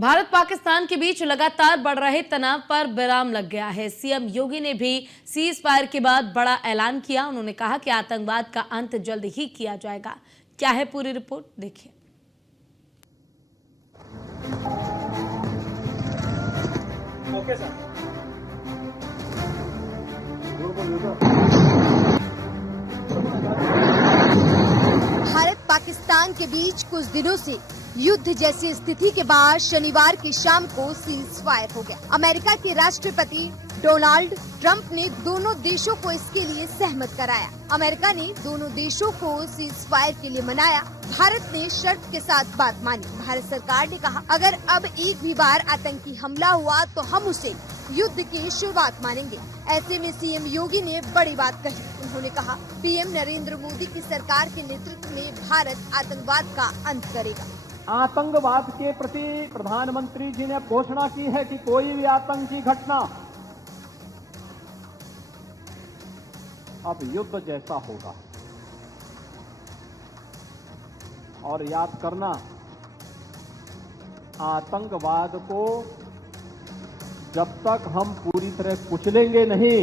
भारत पाकिस्तान के बीच लगातार बढ़ रहे तनाव पर विराम लग गया है। सीएम योगी ने भी सीज फायर के बाद बड़ा ऐलान किया। उन्होंने कहा कि आतंकवाद का अंत जल्द ही किया जाएगा। क्या है पूरी रिपोर्ट, देखिए। Okay sir. भारत पाकिस्तान के बीच कुछ दिनों से युद्ध जैसी स्थिति के बाद शनिवार की शाम को सीज फायर हो गया। अमेरिका के राष्ट्रपति डोनाल्ड ट्रंप ने दोनों देशों को इसके लिए सहमत कराया। अमेरिका ने दोनों देशों को सीज फायर के लिए मनाया। भारत ने शर्त के साथ बात मानी। भारत सरकार ने कहा, अगर अब एक भी बार आतंकी हमला हुआ तो हम उसे युद्ध की शुरुआत मानेंगे। ऐसे में सीएम योगी ने बड़ी बात कही। उन्होंने कहा, पीएम नरेंद्र मोदी की सरकार के नेतृत्व में भारत आतंकवाद का अंत करेगा। आतंकवाद के प्रति प्रधानमंत्री जी ने घोषणा की है कि कोई भी आतंकी घटना अब युद्ध जैसा होगा। और याद करना, आतंकवाद को जब तक हम पूरी तरह कुचलेंगे नहीं,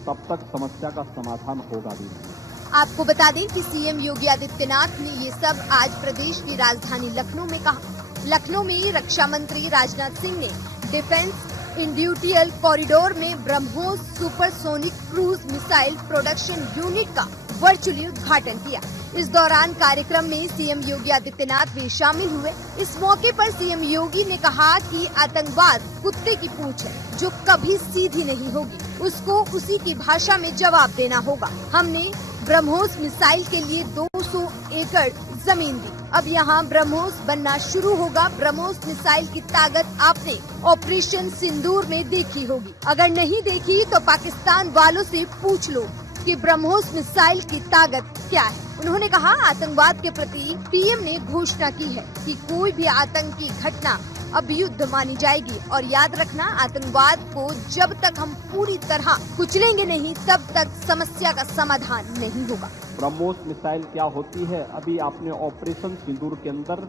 तब तक समस्या का समाधान होगा भी नहीं। आपको बता दें कि सीएम योगी आदित्यनाथ ने ये सब आज प्रदेश की राजधानी लखनऊ में कहा। लखनऊ में रक्षा मंत्री राजनाथ सिंह ने डिफेंस इंडस्ट्रियल कॉरिडोर में BrahMos supersonic cruise missile production unit का वर्चुअली उद्घाटन किया। इस दौरान कार्यक्रम में सीएम योगी आदित्यनाथ भी शामिल हुए। इस मौके पर सीएम योगी ने कहा कि आतंकवाद कुत्ते की पूंछ है जो कभी सीधी नहीं होगी, उसको उसी की भाषा में जवाब देना होगा। हमने ब्रह्मोस मिसाइल के लिए 200 एकड़ जमीन दी। अब यहाँ ब्रह्मोस बनना शुरू होगा। ब्रह्मोस मिसाइल की ताकत आपने ऑपरेशन सिंदूर में देखी होगी। अगर नहीं देखी तो पाकिस्तान वालों से पूछ लो कि ब्रह्मोस मिसाइल की ताकत क्या है। उन्होंने कहा, आतंकवाद के प्रति पीएम ने घोषणा की है कि कोई भी आतंकी घटना अब युद्ध मानी जाएगी। और याद रखना, आतंकवाद को जब तक हम पूरी तरह कुचलेंगे नहीं, तब तक समस्या का समाधान नहीं होगा। ब्रह्मोस मिसाइल क्या होती है, अभी आपने ऑपरेशन सिंदूर के अंदर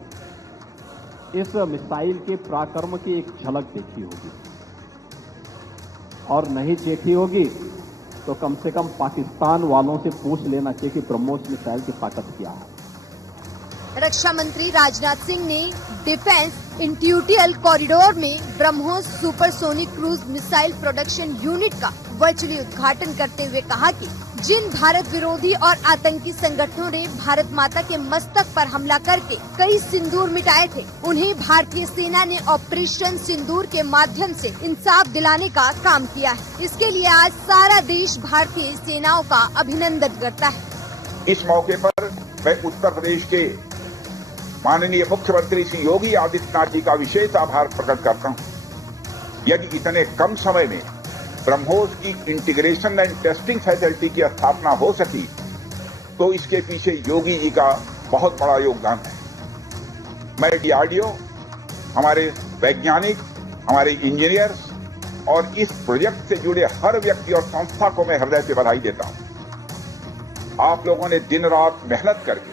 इस मिसाइल के पराक्रम की एक झलक देखी होगी, और नहीं देखी होगी तो कम से कम पाकिस्तान वालों से पूछ लेना चाहिए कि ब्रह्मोस मिसाइल की ताकत क्या है। रक्षा मंत्री राजनाथ सिंह ने डिफेंस इंडस्ट्रियल कॉरिडोर में BrahMos supersonic cruise missile production unit का वर्चुअली उद्घाटन करते हुए कहा कि जिन भारत विरोधी और आतंकी संगठनों ने भारत माता के मस्तक पर हमला करके कई सिंदूर मिटाए थे, उन्हें भारतीय सेना ने ऑपरेशन सिंदूर के माध्यम से इंसाफ दिलाने का काम किया है। इसके लिए आज सारा देश भारतीय सेनाओं का अभिनंदन करता है। इस मौके पर मैं उत्तर प्रदेश के माननीय मुख्यमंत्री श्री योगी आदित्यनाथ जी का विशेष आभार प्रकट करता हूं। यदि इतने कम समय में ब्रह्मोस की इंटीग्रेशन एंड टेस्टिंग फैसिलिटी की स्थापना हो सकी, तो इसके पीछे योगी जी का बहुत बड़ा योगदान है। मैं डीआरडीओ, हमारे वैज्ञानिक, हमारे इंजीनियर्स और इस प्रोजेक्ट से जुड़े हर व्यक्ति और संस्था को मैं हृदय से बधाई देता हूं। आप लोगों ने दिन रात मेहनत करके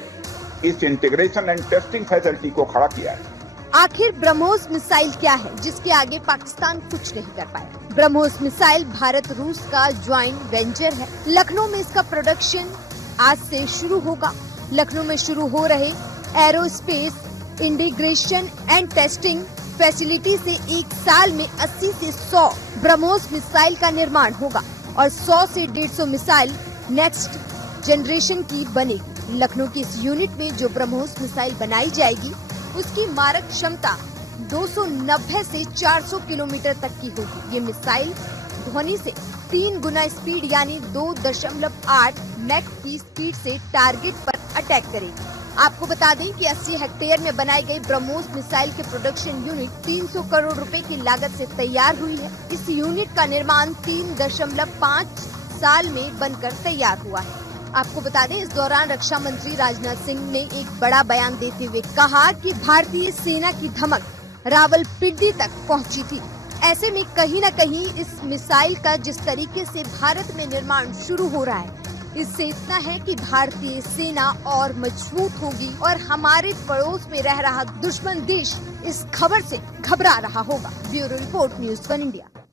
इस इंटीग्रेशन एंड टेस्टिंग फैसिलिटी को खड़ा किया है। आखिर ब्रह्मोस मिसाइल क्या है जिसके आगे पाकिस्तान कुछ नहीं कर पाया? ब्रह्मोस मिसाइल भारत रूस का ज्वाइंट वेंचर है। लखनऊ में इसका प्रोडक्शन आज से शुरू होगा। लखनऊ में शुरू हो रहे aerospace integration and testing facility से एक साल में 80 से 100 ब्रह्मोस मिसाइल का निर्माण होगा और 100 से 150 मिसाइल नेक्स्ट जनरेशन की बनेगी। लखनऊ की इस यूनिट में जो ब्रह्मोस मिसाइल बनाई जाएगी, उसकी मारक क्षमता 290 से 400 किलोमीटर तक की होगी। ये मिसाइल ध्वनि से 3 गुना स्पीड यानी 2.8 मैक की स्पीड से टारगेट पर अटैक करेगी। आपको बता दें कि 80 हेक्टेयर में बनाई गई ब्रह्मोस मिसाइल के प्रोडक्शन यूनिट 300 करोड़ रुपए की लागत से तैयार हुई है। इस यूनिट का निर्माण 3.5 साल में बनकर तैयार हुआ है। आपको बता दें, इस दौरान रक्षा मंत्री राजनाथ सिंह ने एक बड़ा बयान देते हुए कहा कि भारतीय सेना की धमक रावलपिंडी तक पहुंची थी। ऐसे में कहीं न कहीं इस मिसाइल का जिस तरीके से भारत में निर्माण शुरू हो रहा है, इससे इतना है कि भारतीय सेना और मजबूत होगी और हमारे पड़ोस में रह रहा दुश्मन देश इस खबर से घबरा रहा होगा। Bureau report, news 1 India.